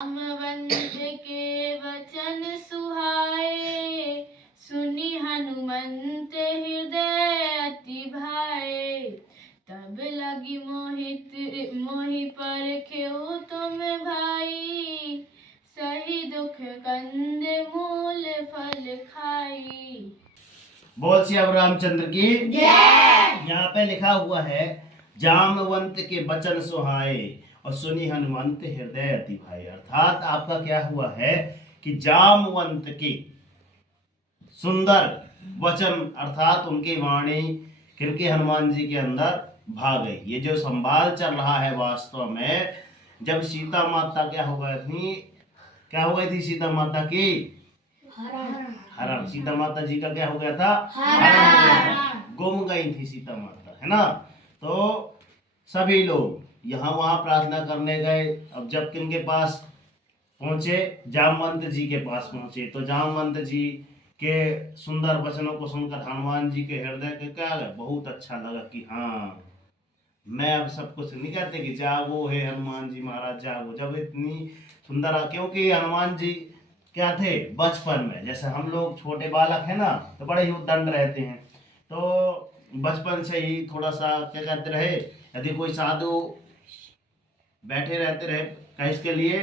रामवंश के वचन सुहाए, सुनी हनुमंत हृदय अति भाए। तब लगी मोहि परखेउ तुम भाई, सही दुख कंद मूल फल खाई। बोल श्री अब रामचंद्र की जय। यहाँ पे लिखा हुआ है जामवंत के वचन सुहाए और सुनी हनुमंत हृदय अति भाई। अर्थात आपका क्या हुआ है कि जामवंत की सुंदर वचन अर्थात उनकी वाणी क्योंकि हनुमान जी के अंदर भा गई। ये जो संवाद चल रहा है वास्तव में जब सीता माता क्या हो गई थी सीता माता की हरण। सीता माता जी का क्या हो गया था हरण हो गया था, गुम गई थी सीता माता, है ना। तो सभी लोग यहाँ वहाँ प्रार्थना करने गए। अब जब किनके पास पहुंचे, जामवंत जी के पास पहुंचे, तो जामवंत जी के सुंदर वचनों को सुनकर हनुमान जी के हृदय के क्या लगा, बहुत अच्छा लगा कि हाँ मैं अब सब कुछ नहीं कहते कि जागो हे हनुमान जी महाराज जागो। जब इतनी सुंदर, क्योंकि हनुमान जी क्या थे बचपन में, जैसे हम लोग छोटे बालक है ना तो बड़े ही उद्दंड रहते हैं, तो बचपन से ही थोड़ा सा क्या कहते रहे, यदि कोई साधु बैठे रहते रहे कैसे के लिए,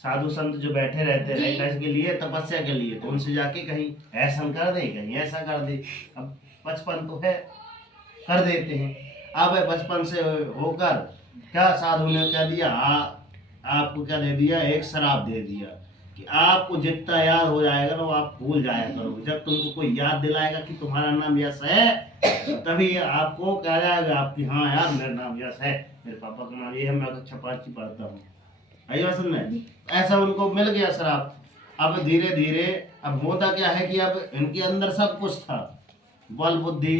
साधु संत जो बैठे रहते रहे कैसे के लिए, तपस्या के लिए, तो उनसे जाके कहीं ऐसा कर दे कहीं ऐसा कर दे। अब बचपन तो है कर देते हैं। अब बचपन से होकर क्या साधु ने क्या दिया, आपको क्या दे दिया, एक शराब दे दिया कि आपको जितना याद हो जाएगा ना वो आप भूल जाया करो। जब तुमको कोई याद दिलाएगा कि तुम्हारा नाम यश है तभी आपको कह जाएगा आपकी हाँ यार मेरा नाम यश है, मेरे पापा का नाम ये है, मैं अच्छा पाँच पढ़ता हूँ। आई बात में ऐसा उनको मिल गया शराब। अब धीरे धीरे अब होता क्या है कि अब इनके अंदर सब कुछ था, बल बुद्धि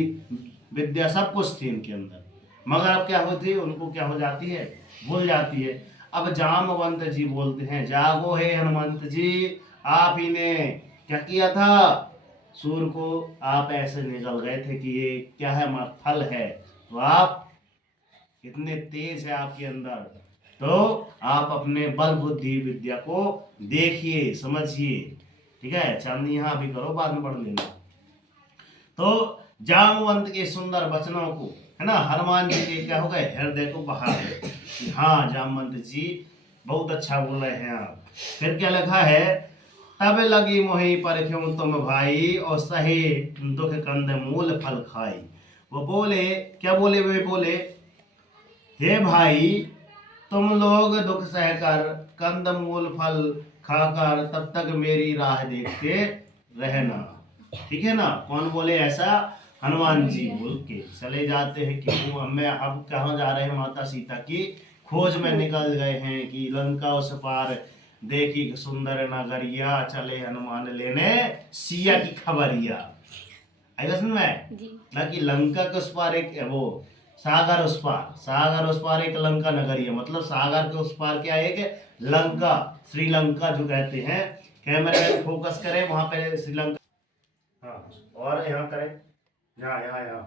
विद्या सब कुछ थी इनके अंदर, मगर अब क्या होती है उनको क्या हो जाती है, भूल जाती है। अब जामवंत जी बोलते हैं जागो हे हनुमंत जी, आप ही ने क्या किया था, सूर्य को आप ऐसे निकल गए थे कि ये क्या है हमारा फल है, तो आप इतने तेज है आपके अंदर, तो आप अपने बल बुद्धि विद्या को देखिए समझिए। ठीक है, चांदनी यहाँ भी करो बाद में पढ़ लेना। तो जामवंत के सुंदर वचनों को है ना हनुमान जी के क्या हो गए, हृदय को बहा गए कि हाँ जामवंत जी बहुत अच्छा बोल रहे हैं आप। फिर क्या लिखा है, तब लगी मोहि परख्यों तुम भाई और सहे दुख कंद मूल फल खाई। वो बोले क्या बोले, वे बोले हे भाई तुम लोग दुख सहकर कंद मूल फल खाकर तब तक मेरी राह देखते रहना। ठीक है ना, कौन बोले ऐसा, हनुमान जी बोल के चले जाते हैं कि हमें अब कहाँ जा रहे हैं, माता सीता की खोज में निकल गए हैं कि लंका उस पार देखी सुंदर नगरिया, चले हनुमान लेने सिया की खबरिया। आई समझ में ना कि लंका के उस पार एक वो सागर उस पार, सागर उस पार एक लंका नगरिया, मतलब सागर के उस पार क्या है कि लंका, श्रीलंका जो कहते हैं। कैमरे में फोकस करें वहां पे श्रीलंका, हाँ और यहाँ करें, यहाँ यहाँ यहाँ,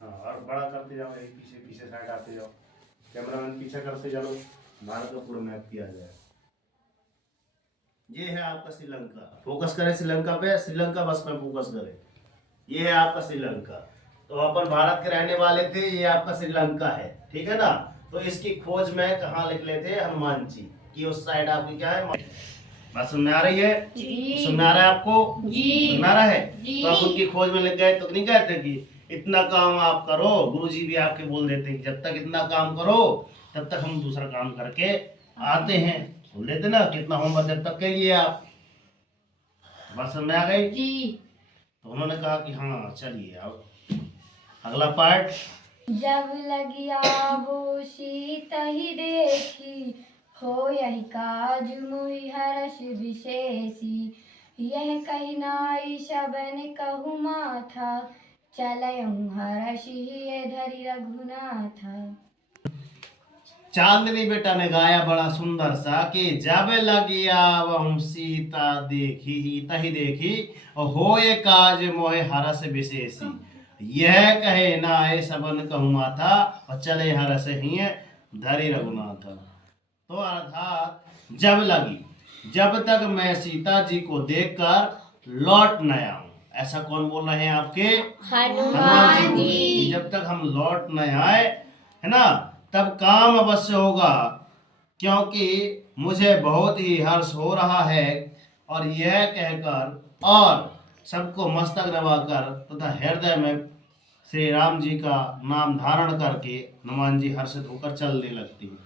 हाँ और बड़ा करते जाओ, एक पीछे पीछे साइड आते जाओ, कैमरामैन पीछे करते जाओ, भारत का पूरा मैप किया जाए। ये है आपका श्रीलंका, फोकस करें श्रीलंका पे, श्रीलंका बस में फोकस करें। ये है आपका श्रीलंका, तो अपन भारत के रहने वाले थे, ये आपका श्रीलंका है, ठीक है ना। तो इसकी खोज में कहाँ निकले थे, हनुमान जी की उस साइड आपकी क्या है, बात सुन में आ रही है, सुन में आ रहा है आपको, सुन आ रहा है। तो आप उनकी खोज में लग गए, तो नहीं कहते कि इतना काम आप करो, गुरुजी भी आपके बोल देते हैं जब तक इतना काम करो तब तक हम दूसरा काम करके आते हैं, बोल देते ना कितना होमवर्क जब तक करिए आप। बात समझ में आ गई जी। तो उन्होंने कहा कि हाँ चलिए अब अगला पार्ट। जब लगी आबो सीता ही देखी, हो यही काज मुहि हर्ष विशेषी। यह कही नाई शबन कहु माथा, चलऊँ हर्षि धरि रघुनाथा। चांदनी बेटा ने गाया बड़ा सुंदर सा कि जब लगी आवहु सीता देखी तही देखी, होए काज मोहे हरस विशेषी। यह कहे नाय सबन कहु माथा, और चले हरस ही धरि रघुनाथ। तो अर्थात जब तक मैं सीता जी को देखकर लौट न आऊं। ऐसा कौन बोल रहे हैं आपके? हनुमान जी बोल रहे हैं कि जब तक हम लौट न आए, है ना, तब काम अवश्य होगा, क्योंकि मुझे बहुत ही हर्ष हो रहा है। और यह कहकर और सबको मस्तक नवाकर तथा हृदय में श्री राम जी का नाम धारण करके हनुमान जी हर्षित होकर चलने लगती हैं।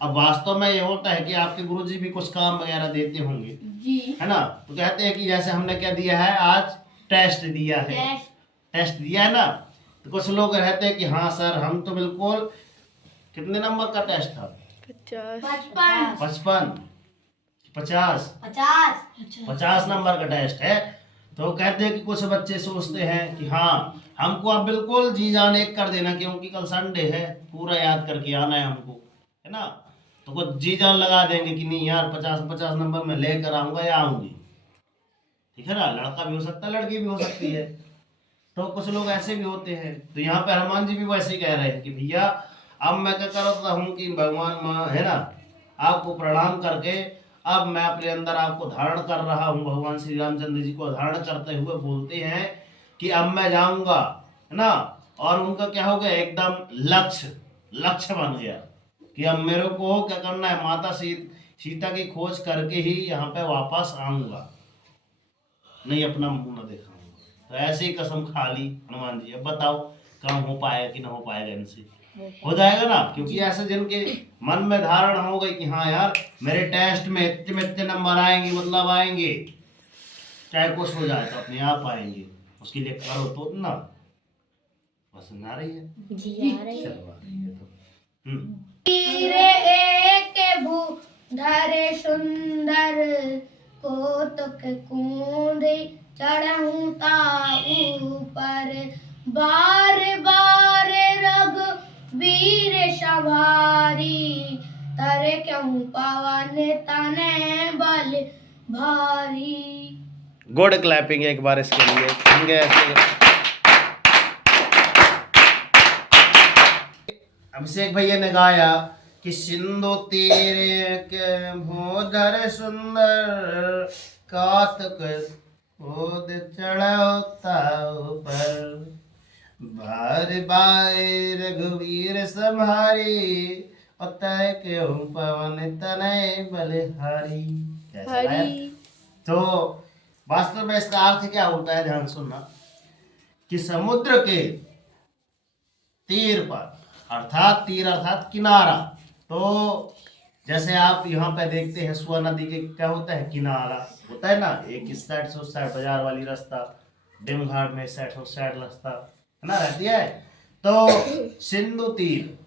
अब वास्तव में ये होता है कि आपके गुरु जी भी कुछ काम वगैरह देते होंगे जी, है ना। तो कहते हैं कि जैसे हमने क्या दिया है, आज टेस्ट दिया है, टेस्ट दिया है ना। तो कुछ लोग रहते हैं कि हाँ सर हम तो बिल्कुल, कितने नंबर का टेस्ट था? 55 50 नंबर का टेस्ट है। तो कहते हैं कि कुछ बच्चे सोचते हैं कि हाँ हमको अब बिल्कुल जी जान एक कर देना, क्योंकि कल संडे है, पूरा याद करके आना है हमको, है ना। तो कुछ जी जान लगा देंगे कि नहीं यार 50 नंबर में लेकर आऊंगा या आऊंगी, ठीक है ना। लड़का भी हो सकता है, लड़की भी हो सकती है। तो कुछ लोग ऐसे भी होते हैं। तो यहाँ पे हनुमान जी भी वैसे ही कह रहे हैं कि भैया अब मैं क्या करता हूँ कि भगवान माँ, है ना, आपको प्रणाम करके अब मैं अपने अंदर आपको धारण कर रहा हूँ। भगवान श्री रामचंद्र जी को धारण करते हुए बोलते हैं कि अब मैं जाऊंगा, है ना। और उनका क्या हो गया, एकदम लक्ष्य बन गया कि अब मेरे को क्या करना है, माता सीता की खोज करके ही यहाँ पे वापस आऊंगा, नहीं अपना मुंह न दिखाऊंगा। तो ऐसे ही कसम खा ली हनुमान जी। अब बताओ काम हो पाएगा कि ना हो पाएगा? इनसे हो जाएगा ना, क्योंकि ऐसे जिनके मन में धारणा हो गई कि हाँ यार मेरे टेस्ट में इतने नंबर आएंगे, मतलब आएंगे, चाहे कुछ हो जाए तो अपने आप आएंगे, उसके लिए करो तो ना। पसंद आ रही है जी? आ रही है। चलो आ रही है तो एक भूधर सुंदर कौतुक कूंद चढ़ूं ता ऊपर, बार बार रघुवीर सवारी, तरे क्यों पवन तने बल भारी। गुड क्लैपिंग एक बार इसके लिए। अभिषेक भैया ने गाया कि सिंधु तीर के भूधर सुंदर कौतुक कूंद चढ़ौता ऊपर, बार बार रघुवीर संहारी, तय क्यों पवन तनय बलिहारी। कैसा है? तो वास्तव में इसका अर्थ क्या होता है, ध्यान सुनना, कि समुद्र के तीर पर, अर्थात तीर अर्थात किनारा। तो जैसे आप यहाँ पे देखते हैं सुआ नदी के क्या होता है, किनारा होता है ना, एक इस साइड से उस साइड बाजार वाली रास्ता, डिम घाट में इस साइड से उस साइड रास्ता, है ना, रहती है। तो सिंधु तीर,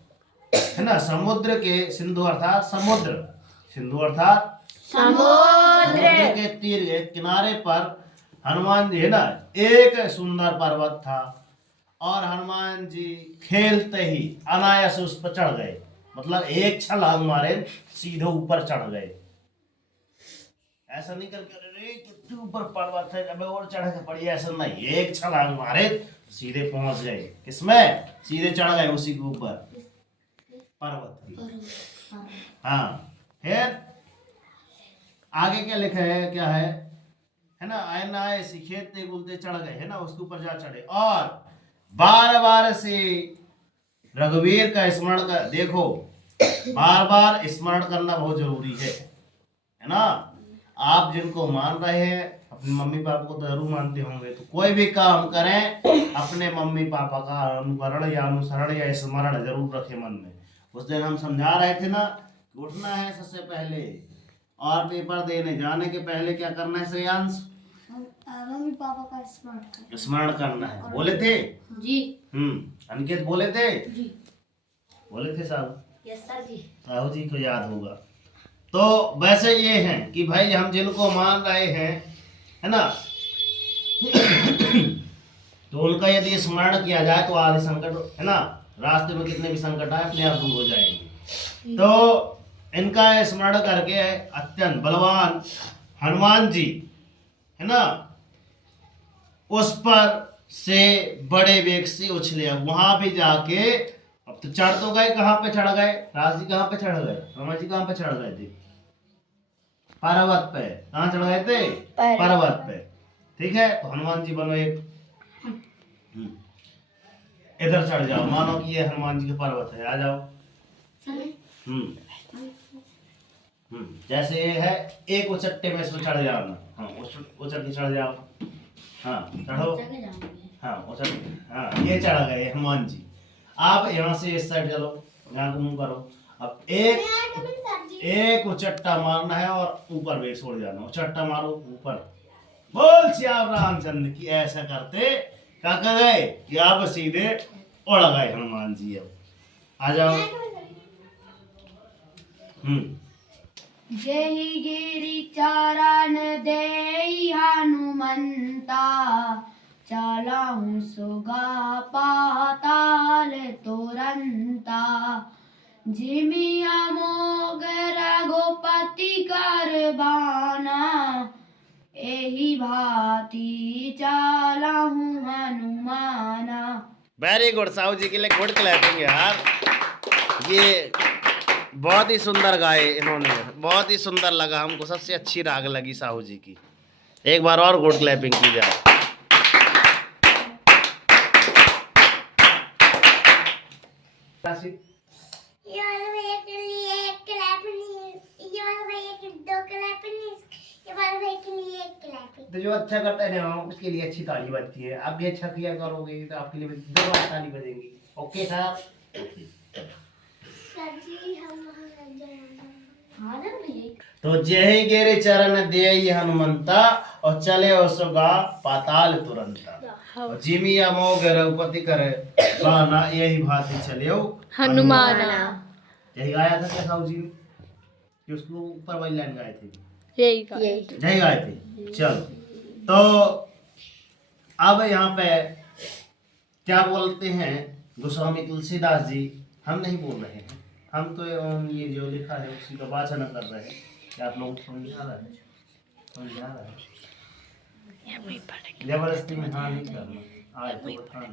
है ना, समुद्र के, सिंधु अर्थात समुद्र, सिंधु अर्थात समुद्र के तीर के किनारे पर हनुमान जी, है ना, एक सुंदर पर्वत था और हनुमान जी खेलते ही अनायास उस पर चढ़ गए, मतलब एक छलांग मारे सीधे ऊपर चढ़ गए। ऐसा नहीं करके अरे कितने ऊपर पर्वत है अब और चढ़ के पड़ी, ऐसा नहीं, एक छलांग मारे सीधे पहुंच गए। किसमें? सीधे चढ़ गए उसी के ऊपर, पर्वत की। हाँ, फिर आगे क्या लिखा है, क्या है ना, आए ना आए सीखेते बोलते चढ़ गए, है ना, उसके ऊपर जा चढ़े और बार बार से रघुवीर का स्मरण कर। देखो बार बार स्मरण करना बहुत जरूरी है ना। आप जिनको मान रहे हैं अपने मम्मी पापा को तो जरूर मानते होंगे, तो कोई भी काम करें अपने मम्मी पापा का अनुकरण या अनुसरण या स्मरण जरूर रखें मन में। उस दिन हम समझा रहे थे ना, उठना है सबसे पहले और पेपर देने जाने के पहले क्या करना है श्रेयांश? मम्मी पापा का स्मरण करना है। बोले थे जी? अनिकेत बोले थे जी? बोले थे साहब? यस सर जी। साहू जी को याद होगा। तो वैसे ये है कि भाई हम जिनको मान रहे हैं, है ना, तो उनका यदि स्मरण किया जाए तो आदि संकट, है ना, रास्ते में कितने भी संकट आए अपने आप दूर हो जाएंगे। तो इनका स्मरण करके अत्यंत बलवान हनुमान जी, है ना, उस पर से बड़े वेग से उछले। वहां भी जाके अब तो चढ़ तो गए, कहाँ पे चढ़ गए? राज जी कहाँ पे चढ़ गए? हनुमान जी कहाँ पे चढ़ गए थे? पर्वत पे। कहाँ चढ़ गए थे? पर्वत पे। ठीक है, तो हनुमान जी बनो एक। इधर चढ़ जाओ, मानो कि ये हनुमान जी का पर्वत है, आ जाओ। जैसे ये है, एक उचट्टे में इसमें चढ़ जाओ ना। हाँ, उचट के चढ़ जाओ। हाँ चढ़ो। हाँ उचट। हाँ ये चढ़ गए हनुमान जी। आप यहाँ से इस साइड चलो, यहाँ को मुंह करो। अब एक उचट्टा मारना है और ऊपर बेस उड़ जाना। उचट्टा मारो ऊपर। बोल श्याम रामचंद्र की। ऐसा करते क्या कर गए कि आप सीधे उड़ गए हनुमान जी। अब आ जाओ। जेहि गिरि चरण देई हनुमंता, चलहु सुगा पाताल तुरंता। जिमि अमोघ रघुपति कर बाना, एहि भांति चलहु हनुमाना। वेरी गुड, साहू जी के लिए गुड क्लैपिंग यार। ये बहुत ही सुंदर गाए इन्होंने, बहुत ही सुंदर लगा हमको। सबसे अच्छी राग लगी साहू जी की। एक बार और गुड क्लैपिंग की जाए। तो जो अच्छा करता है ना उसके लिए अच्छी ताली बजती है। आप भी अच्छा किया करोगे तो आपके लिए दो बार ताली बजेंगी। Okay sir. तो जय गिरि चरण देई हनुमंता, और चले सुगा पाताल तुरंता। और जिमि अमोघ रघुपति करे बाना, यही भांति चले हनुमाना। यही गाया था क्या साहू जी ने? कि उसको ऊपर वाली लाइन गाए थे? यही गाए थे। चलो, तो अब यहाँ पे क्या बोलते हैं गोस्वामी तुलसीदास जी। हम नहीं बोल रहे हैं, हम तो ये जो लिखा है उसी का वाचन कर रहे हैं। क्या आप लोगों को समझ आ रहा है? समझ आ रहा है? जबरदस्ती में हाँ नहीं करना, आज तो बताना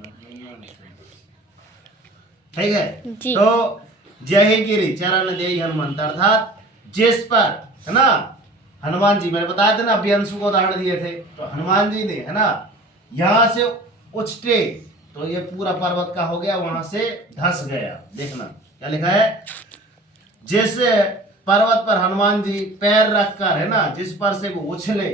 ठीक है। तो जय गिरि चरण देई हनुमंत, अर्थात जिस पर है ना हनुमान जी, मैंने बताया था ना अभी अंशु को उदाहरण दिए थे। तो हनुमान जी ने है ना यहाँ से उछटे तो ये पूरा पर्वत का हो गया, वहां से धस गया। देखना क्या लिखा है, जिस पर्वत पर हनुमान जी पैर रखकर है ना, जिस पर से वो उछले,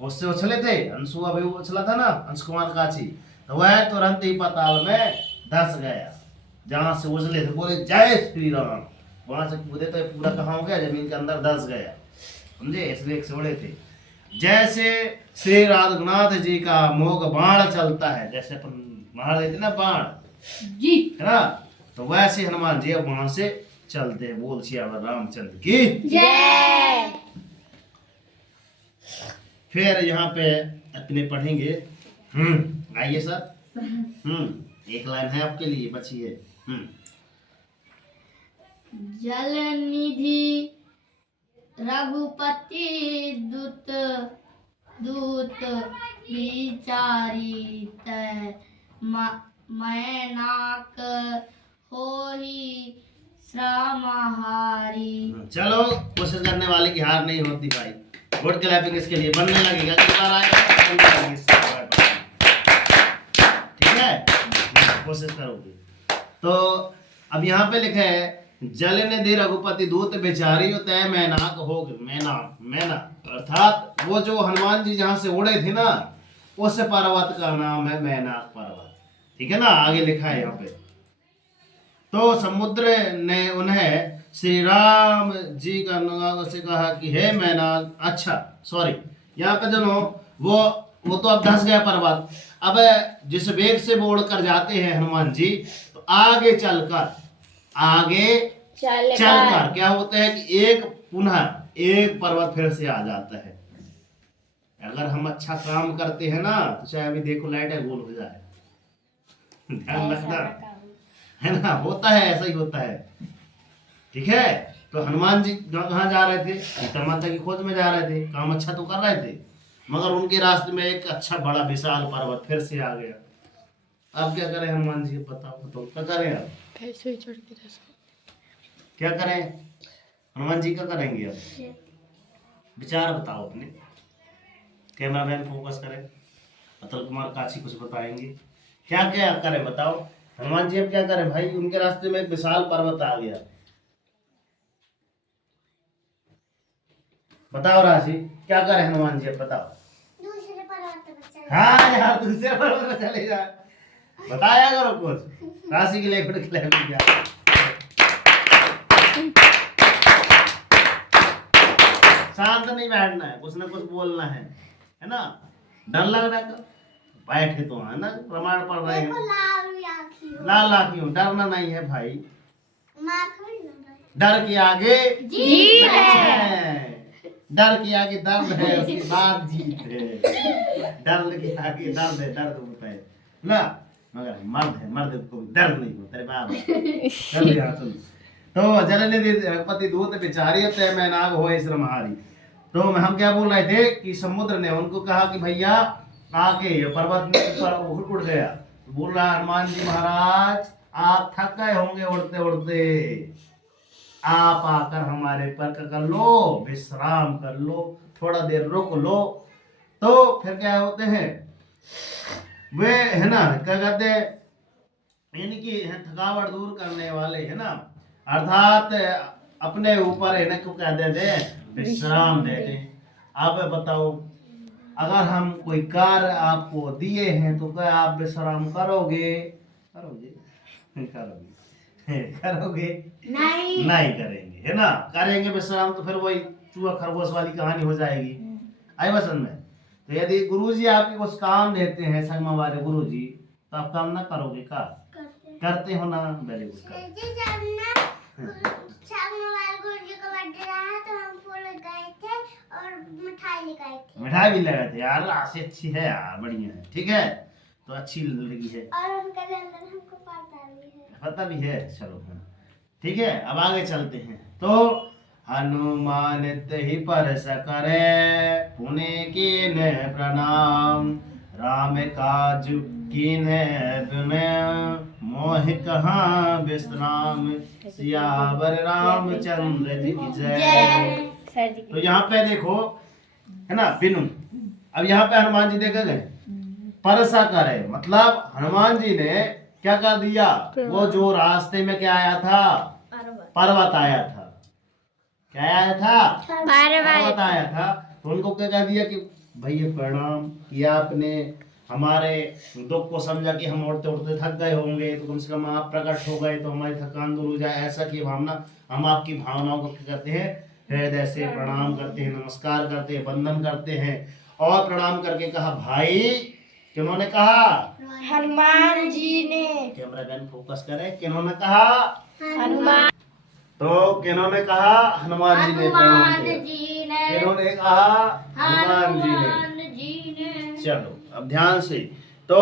उससे उछले थे। अंशु अभी उछला था ना, अंश कुमार काची, तो वह तुरंत ही पाताल में धस गया। जहां से उछले थे, बोले जय श्री राम, वहां से कूदे तो पूरा कहाँ हो गया, जमीन के अंदर धस गया। समझे, इसलिए एक से उड़े थे। जैसे श्री रघुनाथ जी का मोग बाण चलता है, जैसे अपन मार देते ना बाण जी, है ना, तो वैसे हनुमान जी अब वहां से चलते हैं। बोल सियावर रामचंद्र की जय। फिर यहाँ पे अपने पढ़ेंगे। आइए सर। एक लाइन है आपके लिए बची है। जल निधि रघुपति दूत, दूत विचारी तै, मैनाक होहि श्रमहारी। चलो, कोशिश करने वाले की हार नहीं होती भाई। गुड क्लैपिंग इसके लिए बनने लगेगा। ठीक है, कोशिश करोगे तो। अब यहाँ पे लिखा है जल निधि रघुपति दूत बेचारी तय मैनाक हो। मैना अर्थात वो जो हनुमान जी जहाँ से उड़े थे ना, उस पर्वत का नाम है मैनाक पर्वत। ठीक है ना, आगे लिखा है यहाँ पे। तो समुद्र ने उन्हें श्री राम जी का अनुगाग से कहा कि हे मैनाक, अच्छा सॉरी, यहाँ पे दोनों वो तो अब धस गया पर्वत। अब जिस वेग से वो उड़कर जाते हैं हनुमान जी, तो आगे चलकर क्या होता है कि एक पर्वत फिर से आ जाता है। अगर हम अच्छा काम करते हैं ना, तो चाहे अभी देखो लाइट है गोल हो जाए, ध्यान रखना है ना, होता है, ऐसा ही होता है। ठीक है, तो हनुमान जी कहाँ जा रहे थे? सीता माता की खोज में जा रहे थे, काम अच्छा तो कर रहे थे, मगर उनके रास्ते में एक अच्छा बड़ा विशाल पर्वत फिर से आ गया। अब क्या करें हनुमान जी, बताओ तो क्या करें? अब कैसे चढ़ के क्या करें हनुमान जी, क्या करेंगे अब? विचार बताओ अपने। कैमरामैन फोकस करें। अतुल कुमार काछी कुछ बताएंगे। क्या क्या करें बताओ। हनुमान जी अब क्या करें भाई, उनके रास्ते में एक विशाल पर्वत आ गया। बताओ राशि, क्या करें हनुमान जी अब बताओ। दूसरे पर्वत पे चले हाँ यार, दूसरे पर्वत पे चले जा। बताया करो कुछ। राशि के लिए खुद क्लैप किया। शांत नहीं बैठना है, कुछ ना कुछ बोलना है ना। डर लग रहा है बैठे तो है ना, प्रमाण पढ़ रहे देखो हैं। लाल आँखी हो। लाल आँखियों, डरना नहीं है भाई। माँ थोड़ी ना डरे। डर के आगे जीत है। डर के आगे दर्द है, उसके बाद जीत है। डर के आगे दर्द है, दर्द होता है ना। मगर मर्द है, मर्द को दर्द नहीं होता। तेरे बाप चल यहाँ सुन। तो जननी रघुपति दूत बिचारी ते मैं नाग होए श्रम हारी। तो हम क्या बोल रहे थे कि समुद्र ने उनको कहा कि भैया आके पर्वत में ऊपर उड़ गया। तो बोल रहा हनुमान जी महाराज आप थक गए होंगे उड़ते उड़ते, आप आकर हमारे पर कर लो, विश्राम कर लो, थोड़ा देर रुक लो। तो फिर क्या होते हैं वे, है ना, क्या कहते हैं, इनकी थकावट दूर करने वाले, है ना, अर्थात अपने ऊपर है ना को क्या देते हैं, विश्राम देते हैं। अब बताओ, अगर हम कोई कार्य आपको दिए हैं तो क्या आप विश्राम करोगे? करोगे? करोगे? करोगे? नहीं। नहीं करेंगे, है ना। करेंगे विश्राम तो फिर वही चूहा खरगोश वाली कहानी हो जाएगी। आई बसन में। तो यदि गुरुजी आपके कुछ काम देते हैं, संगमा वाले गुरुजी, तो आप काम ना करोगे का? करते हो ना। Very good. जी जब ना शामवार गुरुजी का बर्थडे रहा तो हम फूल गए थे और मिठाई लेकर थे। मिठाई भी लगाए थे यार। राशि अच्छी है यार, बढ़िया है, ठीक है। तो अच्छी लड़की है और उनका अंदर हमको पता भी है। पता भी है। चलो हाँ, ठीक है। अब आगे चलते हैं। तो हनुमान ही पर सकरे पुणे कीन प्रणाम, राम काज कीन विनय मोह कहाँ विश्राम, सियावर रामचंद्र जी की जय। तो यहाँ पे देखो, है ना, बिनु। अब यहाँ पे हनुमान जी देखा गए परसा करे, मतलब हनुमान जी ने क्या कर दिया, वो जो रास्ते में क्या आया था, पर्वत आया था। क्या आया था? पर्वत आया था। तो उनको क्या कह दिया कि भैया प्रणाम किया आपने, हमारे दुख को समझा कि हम उड़ते उड़ते थक गए होंगे, तो कम से कम आप प्रकट हो गए तो हमारी थकान दूर हो जाए, ऐसा की भावना। हम आपकी भावनाओं को क्या करते हैं, हृदय से प्रणाम करते हैं, नमस्कार करते हैं, वंदन करते हैं। और प्रणाम करके कहा भाई, किन्होंने कहा? हनुमान जी ने। कैमरामैन फोकस करे, किन्होंने कहा? हनुमान। तो किन्होंने कहा? हनुमान जी ने प्रणाम हनुमान किया। जी ने। किन्होंने कहा? हनुमान जी ने। हनुमान जी ने। चलो अब ध्यान से। तो